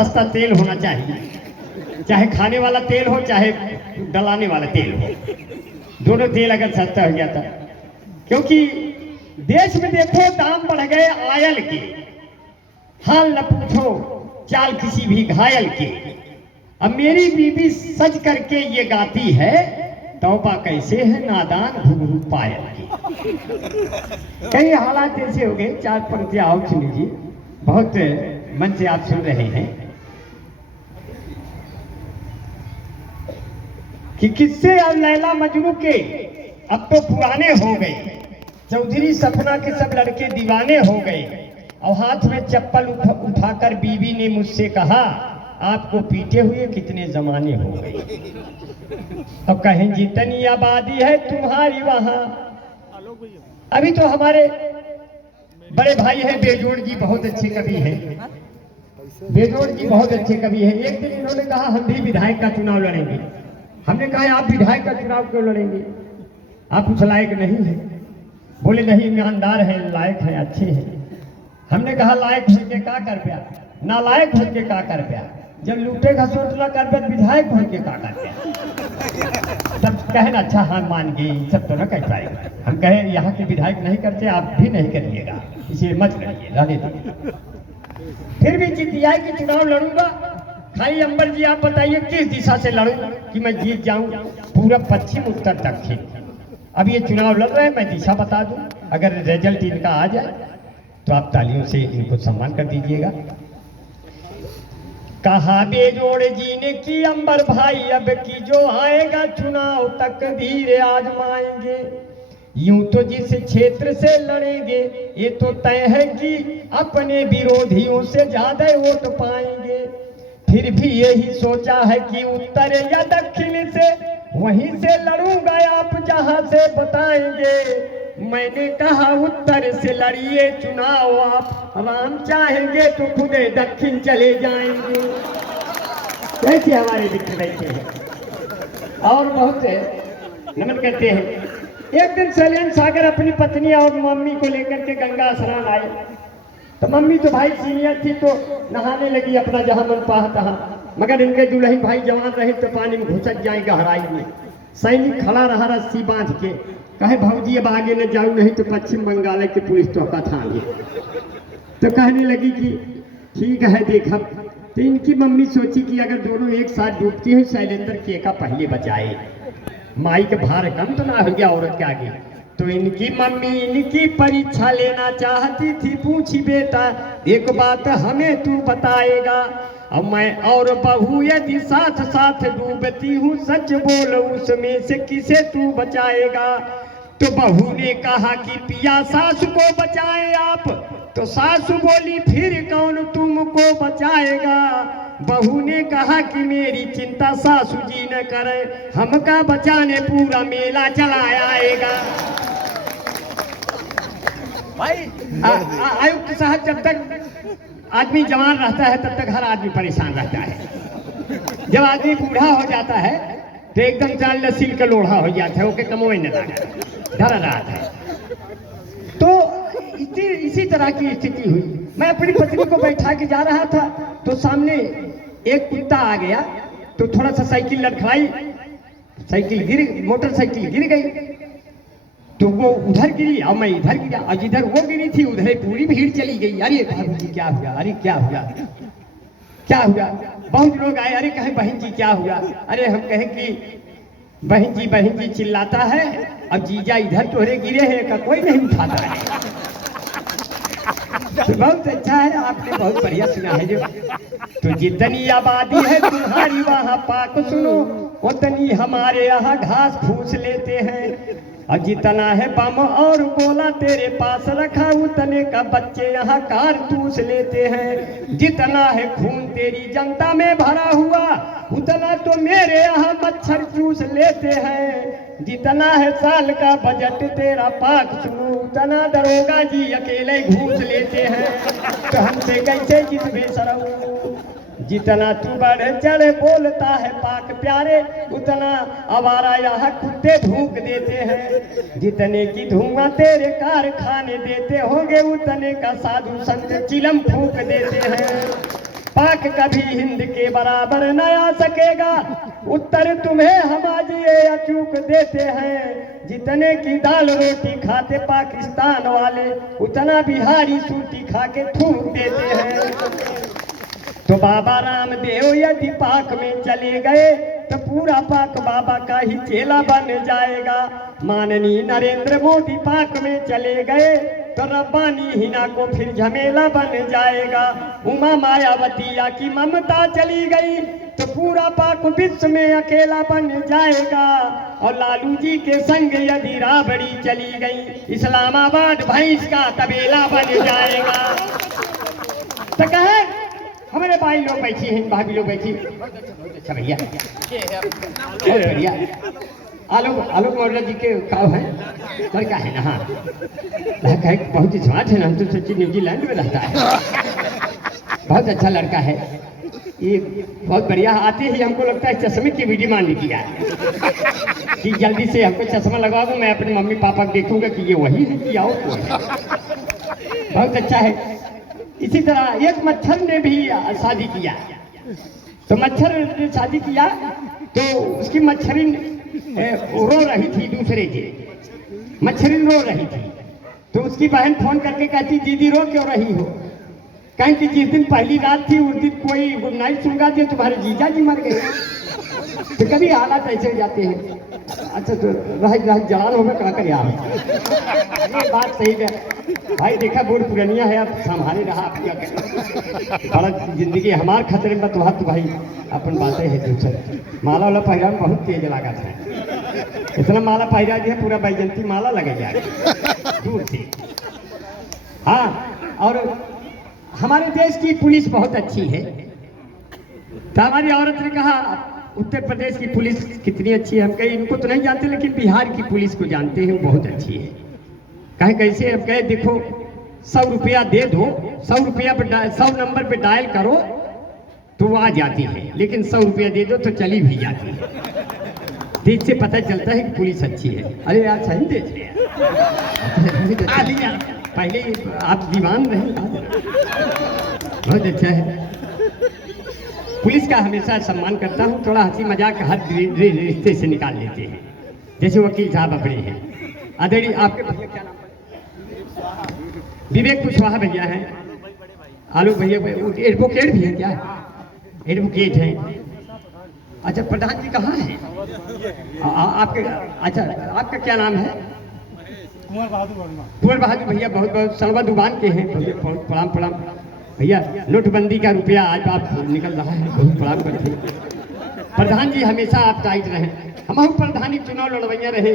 सस्ता तेल होना चाहिए, चाहे खाने वाला तेल हो चाहे डलाने वाला तेल हो, दोनों तेल अगर सस्ता हो जाता। क्योंकि देश में देखो दाम बढ़ गए आयल के, हाल न पूछो चाल किसी भी घायल के। अब मेरी बीबी सच करके ये गाती है, तौबा कैसे है नादान घुंघरू पायल की। कई हालात ऐसे हो गए, चार पंक्तियां और सुन लीजिए, बहुत मन से आप सुन रहे हैं कि किस्से और लैला मजनू के अब तो पुराने हो गए, चौधरी सपना के सब लड़के दीवाने हो गए। और हाथ में चप्पल उठाकर बीवी ने मुझसे कहा, आपको पीटे हुए कितने जमाने हो गए। अब कहें जितनी आबादी है तुम्हारी वहां। अभी तो हमारे बड़े भाई हैं बेजोड़ जी, बहुत अच्छे कवि हैं, बेजोड़ जी बहुत अच्छे कवि हैं। एक दिन इन्होंने कहा हम भी विधायक का चुनाव लड़ेंगे। हमने कहा आप विधायक का चुनाव क्यों लड़ेंगे, आप उस लायक नहीं हैं। बोले नहीं, ईमानदार हैं, लायक हैं, अच्छे हैं। हमने कहा लायक होके का कर पाया, नालायक होके का कर पाया, जब लूटेगा सोचना कर पाया, विधायक होके का कर पाया। तब कहे ना अच्छा हाँ मान गए, सब तो ना कर पाएगा। हम कहे यहाँ के विधायक नहीं करते, आप भी नहीं करिएगा, इसे मत करिए, रहने दीजिए। फिर भी जीतीआई के चुनाव लड़ूंगा। भाई अंबर जी आप बताइए किस दिशा से लड़ूं कि मैं जीत जाऊं। पूरब पश्चिम उत्तर दक्षिण, अब ये चुनाव लड़ रहे हैं, मैं दिशा बता दूं। अगर रिजल्ट इनका आ जाए तो आप तालियों से इनको सम्मान कर दीजिएगा। कहा बेजोड़ जी ने कि अंबर भाई अब की जो आएगा चुनाव तकदीर आजमाएंगे। यूं तो जिस क्षेत्र से लड़ेंगे ये तो तय है कि अपने विरोधियों से ज्यादा वोट पाएंगे। फिर भी यही सोचा है कि उत्तर या दक्षिण से वहीं से लड़ूंगा, आप जहां से बताएंगे। मैंने कहा उत्तर से लड़िए चुनाव आप, राम चाहेंगे तो खुद दक्षिण चले जाएंगे। कैसे हमारे मित्र बैठे हैं और बहुत नमन करते हैं। एक दिन सैलेंद्र सागर अपनी पत्नी और मम्मी को लेकर के गंगा स्नान आए, तो मम्मी तो भाई सीनियर थी तो नहाने लगी अपना जहां मन पाहा तहां, मगर इनके दुल्हन भाई जवान रहे तो पानी में घुसक जाए गहराई में। सैनिक खड़ा रहा रस्सी बांध के, कहे भौजी अब आगे न जाऊं नहीं तो पश्चिम बंगाल के पुलिस तो थांगे। तो कहने लगी कि ठीक है देखा। तो इनकी मम्मी सोची कि अगर दोनों एक साथ डूबती है शैलेंद्र के का पहले बचाए, माई के भार कम तो ना हो गया औरत के आगे। तो इनकी मम्मी इनकी परीक्षा लेना चाहती थी, पूछी बेटा एक बात हमें तू बताएगा, अब मैं और बहू यदि साथ साथ डूबती हूँ सच बोल उसमें से किसे तू बचाएगा। तो बहू ने कहा कि पिया सासू को बचाए आप, तो सासू बोली फिर कौन तुमको बचाएगा। बहू ने कहा कि मेरी चिंता सासू जी न करे, हमका बचाने पूरा मेला चला आएगा। भाई आयुक्त साहब, जब तक आदमी जवान रहता है तब तक हर आदमी परेशान रहता है। जब आदमी बूढ़ा हो जाता है तो एकदम चाल नसील का लोढ़ा हो जाता है, ओके कमोई न धरा रात है। तो इसी तरह की स्थिति हुई। मैं अपनी पत्नी को बैठा के जा रहा था तो सामने एक कुत्ता आ गया, तो थोड़ा सा साइकिल लड़खड़ाई, साइकिल मोटरसाइकिल गिर गई, तो वो उधर गिरी और मैं इधर गिरा, और जिधर वो गिरी थी उधर पूरी भीड़ चली गई। अरे भाभी जी क्या हुआ, अरे क्या हुआ क्या हुआ। बहुत लोग आए, अरे कहे बहन जी क्या हुआ। अरे हम कहें कि बहन जी चिल्लाता है, अब जीजा इधर तोहरे गिरे हैं का कोई नहीं उठाता है। तो बहुत अच्छा है, आपने बहुत बढ़िया सुना है। जो तो जितनी आबादी है तुम्हारी वहाँ पाक सुनो, उतनी हमारे यहाँ घास फूस लेते हैं। और जितना है बम और गोला तेरे पास रखा उतने का बच्चे यहाँ कारतूस लेते हैं। जितना है खून तेरी जनता में भरा हुआ उतना तो मेरे यहाँ मच्छर चूस लेते हैं। जितना है साल का बजट तेरा पाक सुनो उतना दरोगा जी अकेले घूस लेते हैं। तो हमसे कैसे जितने सरऊ, जितना तू बढ़ चढ़ बोलता है पाक प्यारे उतना आवारा यहाँ कुत्ते भूख देते हैं। जितने की धुआं तेरे कारखाने देते होंगे उतने का साधु संत चिलम फूंक देते हैं। पाक कभी हिंद के बराबर न आ सकेगा। उत्तर तुम्हें हम आज ये अचूक देते हैं, जितने की दाल रोटी खाते पाकिस्तान वाले, उतना बिहारी सूटी खा के थूक देते हैं। तो बाबा रामदेव यदि पाक में चले गए तो पूरा पाक बाबा का ही चेला बन जाएगा। माननीय नरेंद्र मोदी पाक में चले गए तो रब्बानी हिना को फिर झमेला बन जाएगा। उमा मायावती या की ममता चली गई तो पूरा पाक विश्व में अकेला बन जाएगा। और लालू जी के संग यदि राबड़ी चली गई, इस्लामाबाद भैंस का तबेला बन जाएगा। तो कहे हमारे भाई लोग बैठी हैं, भाभी लोग बैठी, अच्छा भैया बहुत बढ़िया। आलोक आलोक मौर्य जी के काव है, लड़का है ना? हाँ, बहुत ही स्मार्ट है ना, हम तो सोचिए न्यूजीलैंड में रहता है। बहुत अच्छा लड़का है ये, बहुत बढ़िया। आते ही हमको लगता है चश्मे की भी डिमांड किया है कि जल्दी से हमको चश्मा लगा दो, मैं अपने मम्मी पापा को देखूंगा कि ये वही है कि और कोई है। बहुत अच्छा है। इसी तरह एक मच्छर ने भी शादी किया, तो मच्छर ने शादी किया तो उसकी मच्छरिन रो रही थी दूसरे की, मच्छरिन रो रही थी। तो उसकी बहन फोन करके कहती दीदी रो क्यों रही हो? कहीं कि जिस दिन पहली रात थी उस दिन कोई गुड नाइट सुनगा दिया, तुम्हारे जीजा जी मर गए। तो कभी हालात ऐसे हो जाते हैं। अच्छा तो रह जवान होगा कहाँ कर यार, ये बात सही है भाई। देखा बूढ़ पुरानिया है, अब संभाले रहा, आप क्या करें। बड़ा जिंदगी हमार खतरे में तो भाई अपन बातें हैं। दूसरे माला वाला पहिरा में बहुत तेज लागत है, इतना माला पहिरा दिया पूरा बैजंती माला लगे जाए दूर से। हाँ, और हमारे देश की पुलिस बहुत अच्छी है। तो हमारी औरत ने कहा उत्तर प्रदेश की पुलिस कितनी अच्छी है। हम कहे इनको तो नहीं जानते, लेकिन बिहार की पुलिस को जानते हैं, वो बहुत अच्छी है। कहे कैसे? हम कहे देखो 100 रुपया दे दो, 100 रुपया पे 100 नंबर पे डायल करो तो वो आ जाती है, लेकिन 100 रुपया दे दो तो चली भी जाती है। तो इससे पता चलता है कि पुलिस अच्छी है। अरे यार सही देख रहे हैं, पहले आप दीवान रहे, बहुत अच्छा है। पुलिस का हमेशा सम्मान करता हूँ। थोड़ा हंसी मजाक हर रिश्ते से निकाल लेते हैं। जैसे वकील साहब अपने हैं आदरणीय, आपके भैया क्या नाम है? विवेक कुशवाहा भैया हैं, आलोक भैया, एडवोकेट भी हैं क्या? एडवोकेट हैं। अच्छा प्रधान जी कहाँ हैं आपके? अच्छा आपका क्या नाम है? कुंवर बहादुर भैया, बहुत बहुत सलवा दुबान के हैं। प्रणाम प्रणाम भैया। नोटबंदी का रुपया आज आप निकल रहा है, बहुत प्रणाम करते हैं। प्रधान जी हमेशा आप टाइट रहे, हम प्रधानी चुनाव लड़वैया रहे।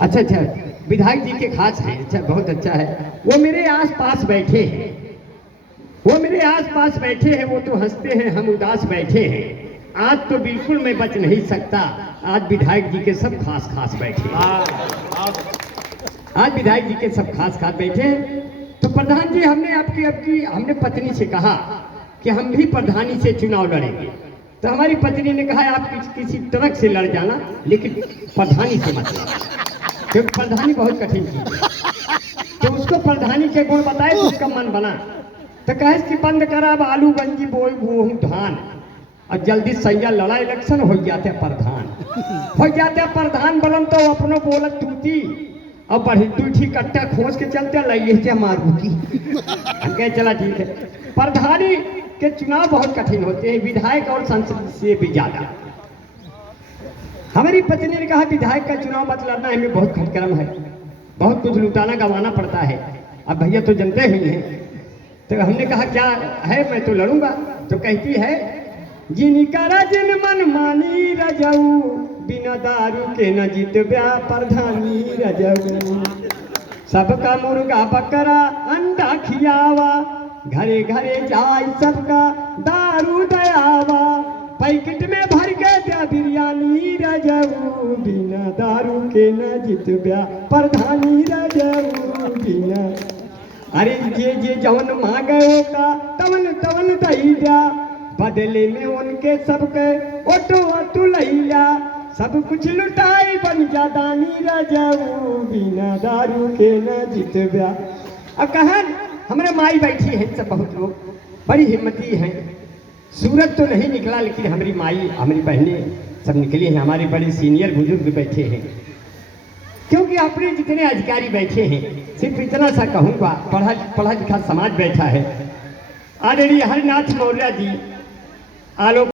अच्छा अच्छा, विधायक जी के खास हैं। अच्छा बहुत अच्छा है। वो मेरे आस पास बैठे हैं, वो मेरे आस पास बैठे हैं, वो तो हंसते हैं, हम उदास बैठे हैं। आज तो बिल्कुल मैं बच नहीं सकता, आज विधायक जी के सब खास खास बैठे हैं। आज विधायक जी के सब खास खास बैठे हैं। तो प्रधान जी हमने हमने पत्नी से कहा कि हम भी प्रधानी से चुनाव लड़ेंगे। तो हमारी पत्नी ने कहा आप किसी ट्रक से लड़ जाना, लेकिन प्रधानी से मत लड़ना, क्योंकि प्रधानी बहुत कठिन चीज है। तो उसको प्रधानी के गुण बताए तो उसका मन बना। तो कहे कि बंद करा आलू गंजी बोल गेहूं धान, और जल्दी सैया लड़ा इलेक्शन हो जाते प्रधान, हो जाते प्रधान बलम तो अपनो बोलत टूटी और बढ़ी दूठी कट्टा खोज के चलते लइए मारूती। हम कहे चला ठीक है। प्रधानी के चुनाव बहुत कठिन होते हैं, विधायक और संसद से भी ज्यादा। हमारी पत्नी ने कहा विधायक का चुनाव मत लड़ना, हमें बहुत खटकरम है, बहुत कुछ लुटाना गंवाना पड़ता है। अब भैया तो जनते ही हैं। तो हमने कहा क्या है, मैं तो लड़ूंगा। तो कहती है जिनका जिन मन मानी रजऊ, बिना दारू के न जीतब्या प्रधानी रजऊ। सबका मुर्गा बकरा अंडा खियावा, घरे घरे जाय सबका दारू दयावा। पैकेट में भर के दिया बिरयानी रजऊ, बिना दारू के न जीतब्या प्रधानी रजऊ बिना। अरे जे जवन मांगे का तवन तवन दई दिया, बदले में उनके सबके ओटो ओटू लैया। सब कुछ लुटाई बन जा दानी रजऊ, बिना दारू के न जीतब्या। अब कहा हमारे माई बैठी है सब बहुत लोग, बड़ी हिम्मती हैं। सूरज तो नहीं निकला, लेकिन हमारी माई हमारी बहनें सब निकली हैं, हमारे बड़े सीनियर बुजुर्ग बैठे हैं, क्योंकि अपने जितने अधिकारी बैठे हैं, सिर्फ इतना सा कहूँगा, पढ़ा लिखा समाज बैठा है। आदरणीय हरिनाथ मौर्य जी आलोक